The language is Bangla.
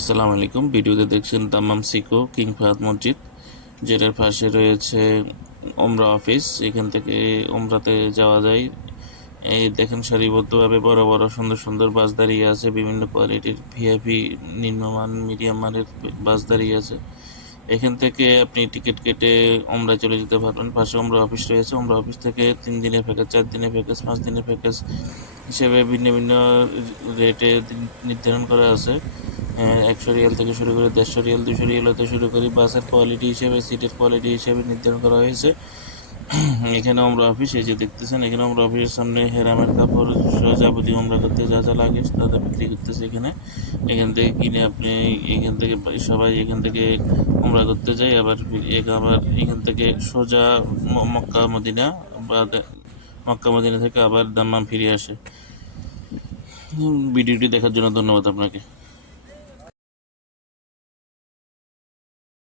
আসসালামু আলাইকুম। ভিডিওতে দেখছেন দাম্মাম সিকো কিং ফাহাদ মসজিদ, যেটার পাশে রয়েছে ওমরা অফিস। এখান থেকে ওমরাতে যাওয়া যায়। এই দেখেন সারিবদ্ধভাবে বড় বড় সুন্দর সুন্দর বাস দাঁড়িয়ে আছে, বিভিন্ন কোয়ালিটির ভিআইপি, নিম্নমান, মিডিয়াম মানের বাস দাঁড়িয়ে আছে। এখান থেকে আপনি টিকিট কেটে ওমরায় চলে যেতে পারবেন। পাশে ওমরা অফিস রয়েছে। ওমরা অফিস থেকে 3 দিনের প্যাকেজ, 4 দিনের প্যাকেজ, 5 দিনের প্যাকেজ হিসেবে ভিন্ন ভিন্ন রেটে নির্ধারণ করা আছে। 100 রিয়াল থেকে শুরু করে 150 রিয়াল, 200 রিয়াল হতে শুরু করে বাসের কোয়ালিটি হিসেবে, সিটের কোয়ালিটি হিসেবে নির্ধারণ করা হয়েছে। এখানে ওমরা অফিস, এই যে দেখতেছেন, এখানে ওমরা অফিসের সামনে হেরামের কাপড় সহ যাবতীয় ওমরা করতে যা যা লাগে তাদের বিক্রি করতেছে এখানে। এখান থেকে কিনে আপনি এখান থেকে সবাই এখান থেকে ওমরা করতে যায়। আবার এখান থেকে সোজা মক্কা মদিনা বা মক্কা মদিনা থেকে আবার দাম্মাম ফিরে আসে। ভিডিওটি দেখার জন্য ধন্যবাদ আপনাকে।